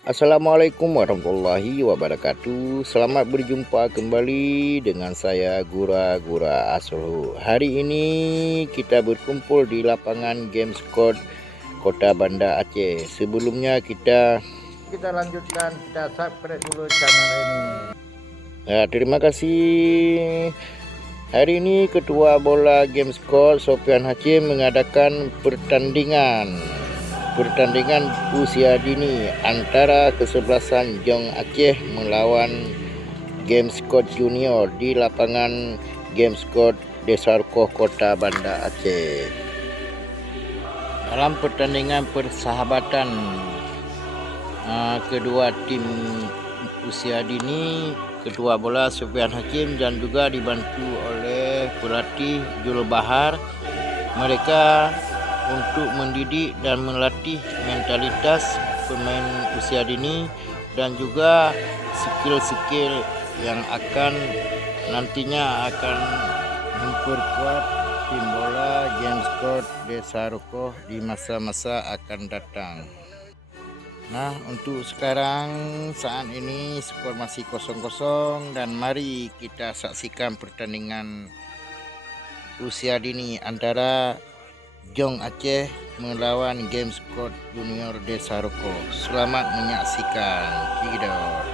Assalamualaikum warahmatullahi wabarakatuh. Selamat berjumpa kembali dengan saya Gura Asluhu. Hari ini kita berkumpul di lapangan Games Court Kota Banda Aceh. Sebelumnya kita lanjutkan, kita subscribe dulu channel ini. Ya, terima kasih. Hari ini Ketua Bola Games Court Sofian Hashim mengadakan pertandingan usia dini antara kesebelasan Jong Aceh melawan Games Court Junior di lapangan Games Court Desarkoh Kota Banda Aceh. Dalam pertandingan persahabatan kedua tim usia dini, Ketua Bola Sofian Hashim dan juga dibantu oleh pelatih Jul Bahar, mereka untuk mendidik dan melatih mentalitas pemain usia dini dan juga skill-skill yang nantinya akan memperkuat tim bola Games Court Desarkoh di masa-masa akan datang. Nah, untuk sekarang saat ini skor masih 0-0 dan mari kita saksikan pertandingan usia dini antara Jong Aceh melawan Games Court Junior Desarkoh. Selamat menyaksikan. Cigidot.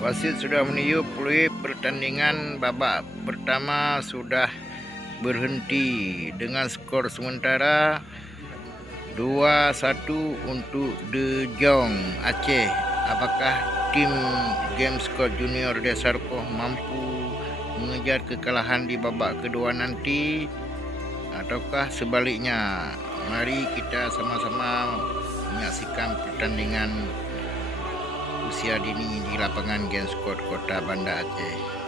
Wasit sudah meniup peluit pertandingan babak pertama sudah berhenti dengan skor sementara 2-1 untuk De Jong Aceh. Apakah tim Gamescode Junior Desarkoh mampu mengejar kekalahan di babak kedua nanti ataukah sebaliknya? Mari kita sama-sama menyaksikan pertandingan usia dini di lapangan Gamescode Kota Banda Aceh.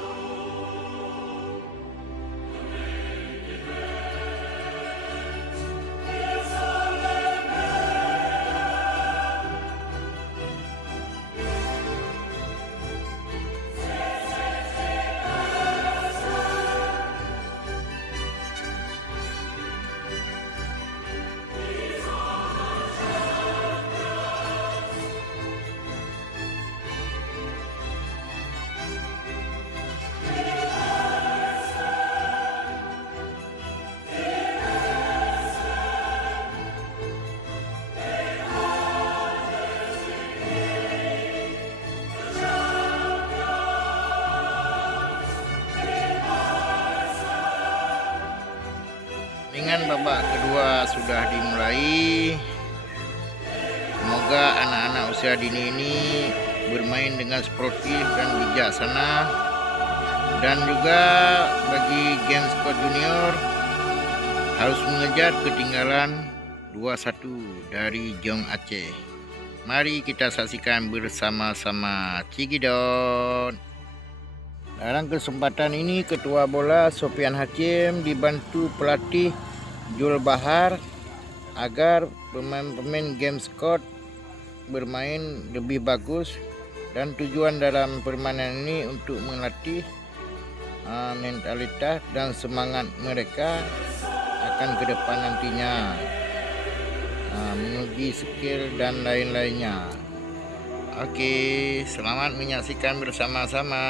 Pertandingan babak kedua sudah dimulai. Semoga anak-anak usia dini ini bermain dengan sportif dan bijaksana. Dan juga bagi Gamescode Junior harus mengejar ketinggalan 2-1 dari Jong Aceh. Mari kita saksikan bersama-sama. Cigidon. Dalam kesempatan ini ketua bola Sofian Hachim dibantu pelatih Jul Bahar agar pemain-pemain Gamescode bermain lebih bagus, dan tujuan dalam permainan ini untuk melatih mentalitas dan semangat mereka akan ke depan nantinya, menguji skill dan lain-lainnya. Oke, selamat menyaksikan bersama-sama.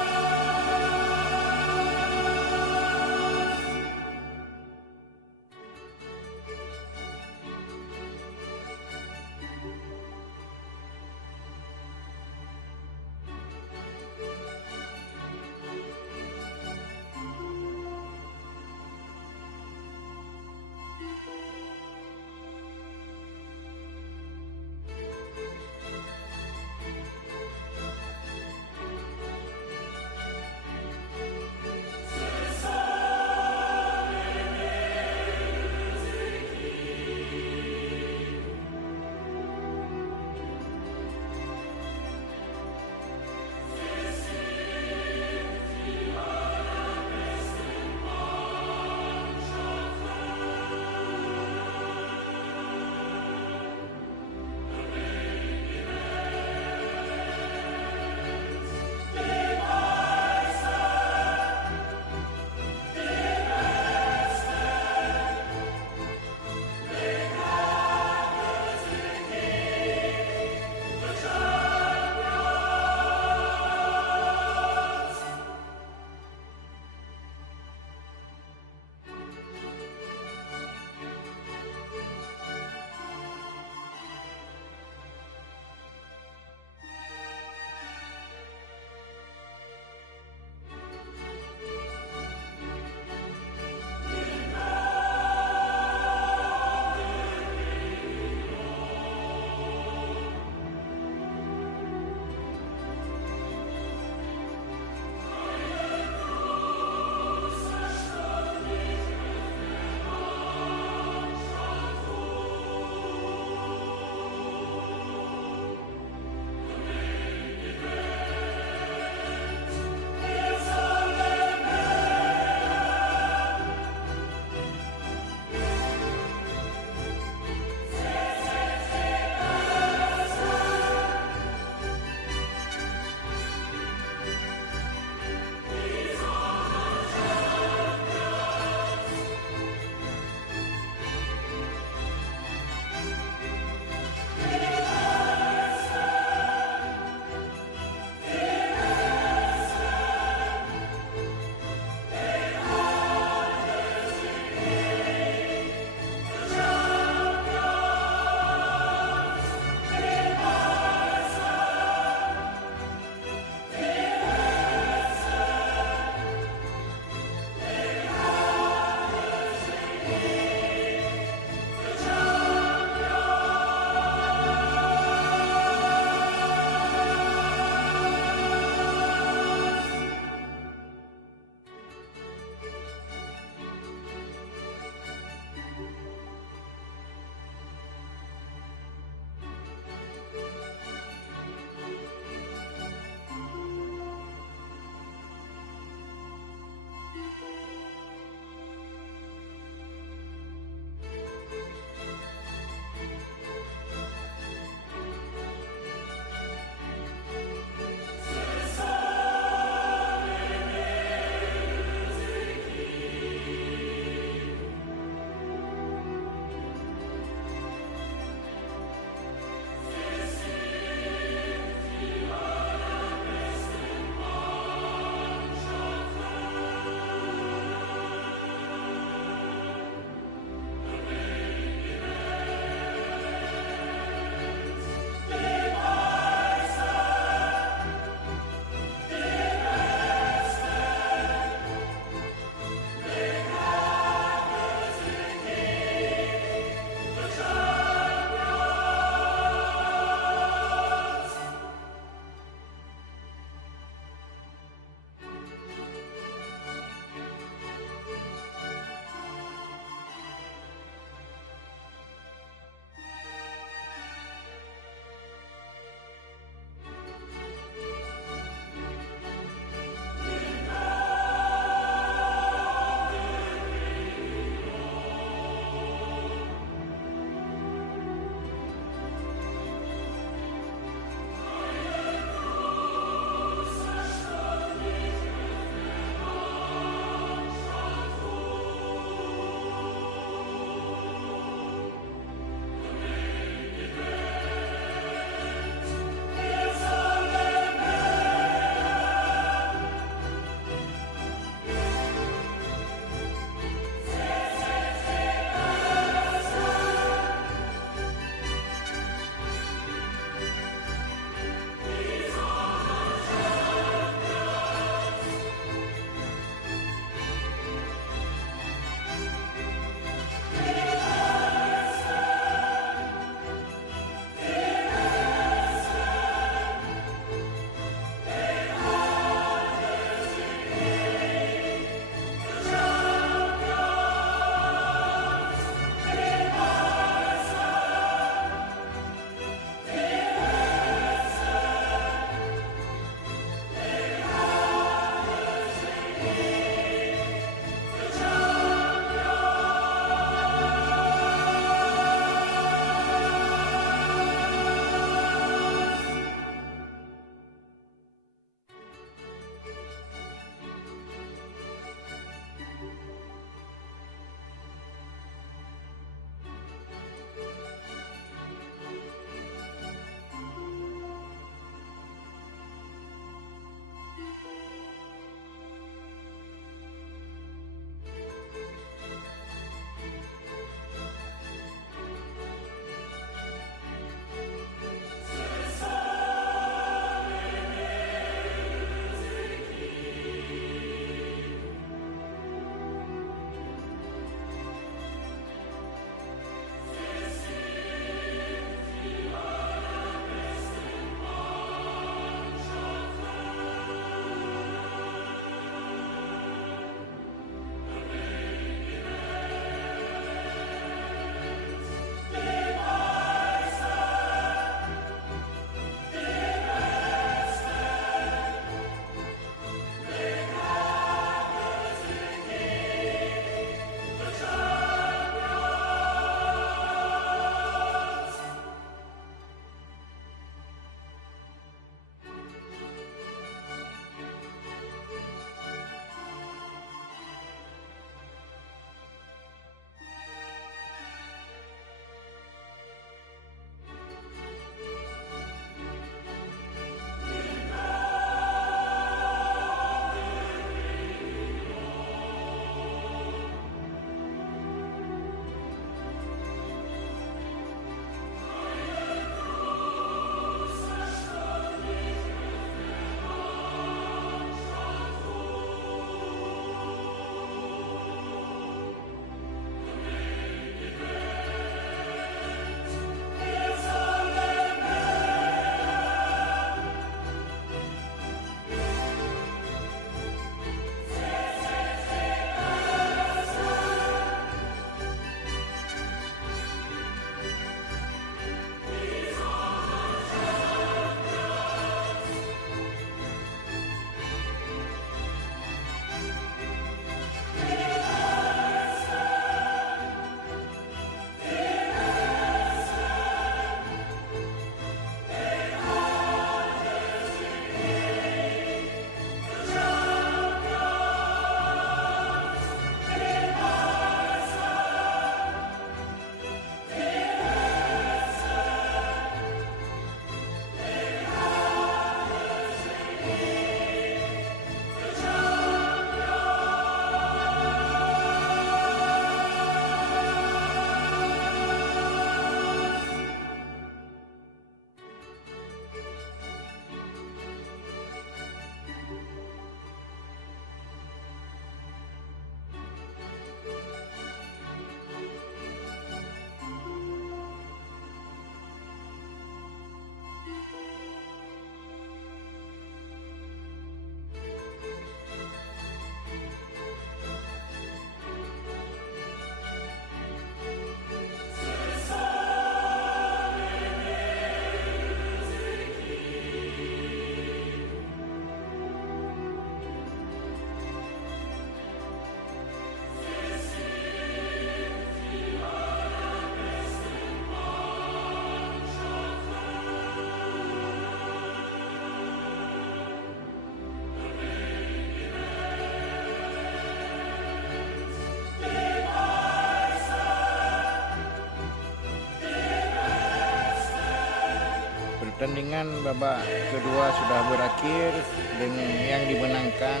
pertandingan babak kedua sudah berakhir dengan yang dimenangkan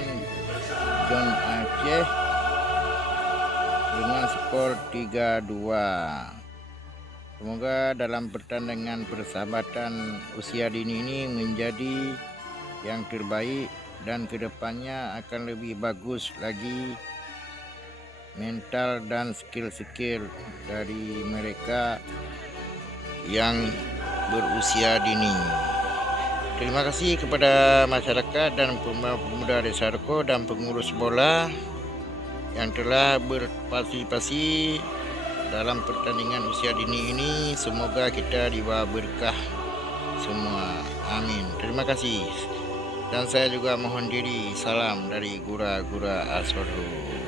John Aceh dengan skor 3-2. Semoga dalam pertandingan persahabatan usia dini ini menjadi yang terbaik dan kedepannya akan lebih bagus lagi mental dan skill-skill dari mereka yang berusia dini. Terima kasih kepada masyarakat dan pemuda Desa Roko dan pengurus bola yang telah berpartisipasi dalam pertandingan usia dini ini. Semoga kita dibawa berkah semua, amin. Terima kasih. Dan saya juga mohon diri, salam dari Gura-Gura Aswaru.